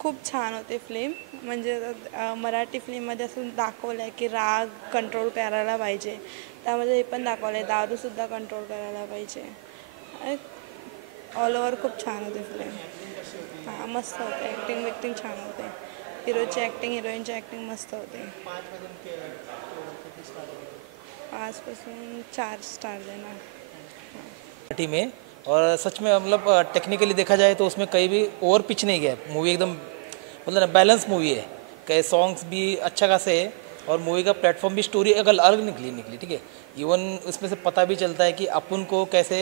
खूप छान होते फिल्म. म्हणजे मराठी फिल्ममध्ये असं दाखवलं आहे की राग कंट्रोल करायला पाहिजे. त्यामध्ये हे पण दाखवलं आहे दारूसुद्धा कंट्रोल करायला पाहिजे. ऑल ओव्हर खूप छान होते फिल्म. हां, मस्त होते. ॲक्टिंग बिक्टिंग छान होते. हिरोची ॲक्टिंग हिरोईनची ॲक्टिंग मस्त होते. 5 पासून 4 स्टार देणार. मराठी में और सच में मतलब टेक्निकली देखा जाए तो उसमें कहीं भी ओवर पिच नहीं गया मूवी एकदम मतलब ना बैलेंस मूवी है कई सॉन्ग्स भी अच्छा खासे है और मूवी का प्लेटफॉर्म भी स्टोरी अगर अलग निकली ठीक है। इवन उसमें से पता भी चलता है कि अपन को कैसे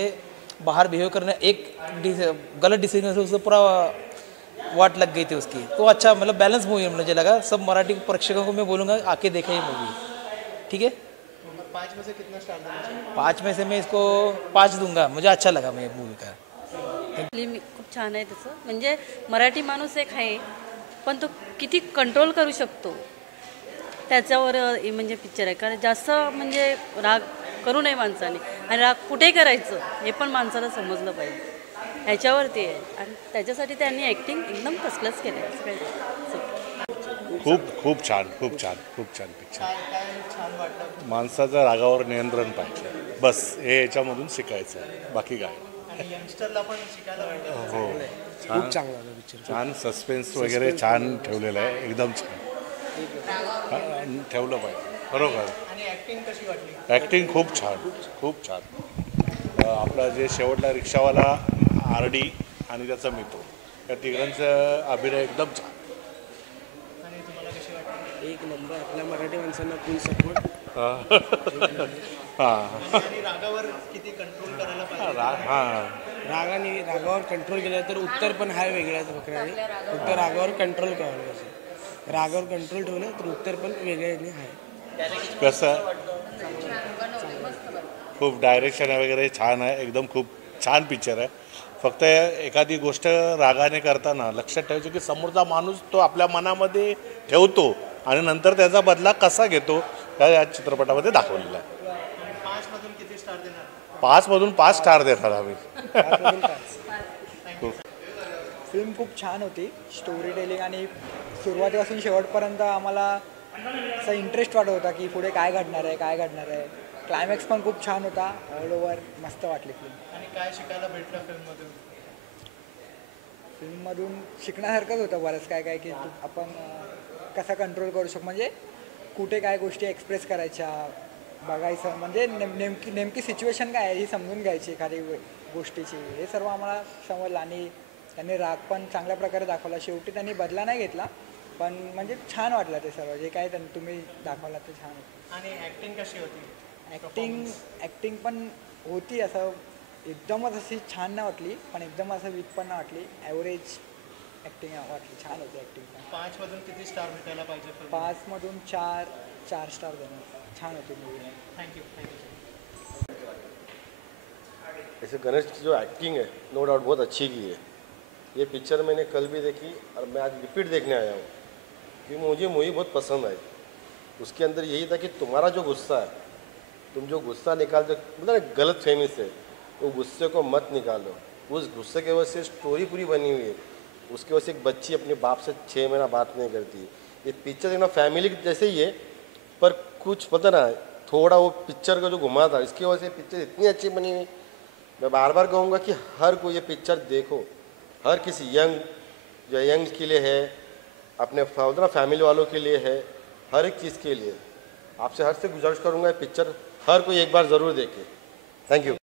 बाहर बिहेव करना एक गलत डिसीजन से उससे पूरा वाट लग गई थी उसकी। तो अच्छा मतलब बैलेंस मूवी मुझे लगा। सब मराठी प्रेक्षकों को मैं बोलूँगा आके देखें ये मूवी, ठीक है। 5 में से कितना स्टार देना चाहिए? 5 में से मैं इसको 5 दूंगा। मुझे अच्छा लगा मैं मूवी का। फिल्म खूप छान आहे तसं. म्हणजे मराठी माणूस एक आहे पण तो किती कंट्रोल करू शकतो त्याच्यावर म्हणजे पिक्चर आहे. कारण जास्त म्हणजे राग करू नये माणसाने आणि राग कुठे करायचं हे पण माणसाला समजलं पाहिजे ह्याच्यावरती आहे. आणि त्याच्यासाठी त्यांनी ॲक्टिंग एकदम फर्स्ट क्लास केलं आहे. असं काही खूप छान पिक्चर. काय छान वाटलं? माणसाचं रागावर नियंत्रण पाहिजे, बस हे याच्यामधून शिकायचं आहे, बाकी काय. आणि यंगस्टरला पण शिकायला भेटलं. हो, खूप चांगला पिक्चर. छान सस्पेन्स वगैरे छान ठेवलेलं आहे, एकदम छान ठेवलं पाहिजे बरोबर. आणि ॲक्टिंग कशी वाटली? ॲक्टिंग खूप छान. आपला जे शेवटला रिक्षावाला RD आणि त्याचा मित्र या तिघांचं अभिनय एकदम छान. आणि तुम्हाला कशी वाटली? एक नंबर. आपल्या मराठी माणसांना फुल सपोर्ट. हां आणि रागावर किती कंट्रोल करायला पाहिजे? रागावर कंट्रोल केला तर उत्तर पण हाय वेगळ्याच प्रकारे. फक्त रागावर कंट्रोल करायला पाहिजे. रागावर कंट्रोल ठेवलं तर उत्तर पण वेगळ्याने आहे. कसं खूप डायरेक्शन वगैरे छान आहे, एकदम खूप छान पिक्चर आहे. फक्त एखादी गोष्ट रागाने करताना लक्षात ठेवायचं की समोरचा माणूस तो आपल्या मनामध्ये ठेवतो आणि नंतर त्याचा बदला कसा घेतो या चित्रपटामध्ये दाखवलेला आहे. 5 मधून किती स्टार देणार? 5 मधून 5 स्टार देणार आम्ही. फिल्म खूप छान होती. स्टोरी टेलिंग आणि सुरुवातीपासून शेवटपर्यंत आम्हाला असा इंटरेस्ट वाटत होता की पुढे काय घडणार आहे. क्लायमॅक्स पण खूप छान होता. ऑल ओव्हर मस्त वाटली फिल्म. आणि काय शिकायला भेटलं फिल्ममधून? फिल्ममधून शिकण्यासारखंच होतं बरंच काय की आपण कसा कंट्रोल करू शकतो. म्हणजे कुठे काय गोष्टी एक्सप्रेस करायच्या बघायचं. म्हणजे नेमकी सिच्युएशन काय आहे ही समजून घ्यायची एखादी गोष्टीची. हे सर्व आम्हाला समजलं. आणि त्यांनी राग पण चांगल्या प्रकारे दाखवला. शेवटी त्यांनी बदला नाही घेतला पण म्हणजे छान वाटलं ते सर्व जे काय तुम्ही दाखवला ते छान होतं. आणि ॲक्टिंग कशी होती? ॲक्टिंग पण होती. असं एकदमच अशी छान नाही वाटली पण एकदम असं वीक पण नाही वाटली. ॲव्हरेज ॲक्टिंग वाटली. छान होती ॲक्टिंग पण. 5 मधून किती स्टार भेटायला पाहिजे? 5 मधून 4 स्टार देणार. छान होती मूवी. थँक्यू. ऐसे गणेश की जो एक्टिंग है नो डाउट बहुत अच्छी की है. ये पिक्चर मैंने कल भी देखी और मैं आज रिपीट देखने आया हूँ कि मुझे मूवी बहुत पसंद आई. उसके अंदर यही था कि तुम्हारा जो गुस्सा है, तुम जो गुस्सा निकालते मतलब गलत फहमी से, वो गुस्से को मत निकालो. उस गुस्से की वजह से स्टोरी पूरी बनी हुई है. उसकी वजह से एक बच्ची अपने बाप से 6 महीना बात नहीं करती. ये पिक्चर देखना फैमिली जैसे ही है पर कुछ पता ना थोड़ा वो पिक्चर का जो घुमा था इसकी वजह से पिक्चर इतनी अच्छी बनी हुई. मैं बार बार कहूँगा कि हर कोई ये पिक्चर देखो. हर किसी यंग के लिए है, अपने फैमिली वालों के लिए है, हर एक चीज़ के लिए. आपसे हर से गुजारिश करूँगा ये पिक्चर हर कोई एक बार ज़रूर देखे. Thank you.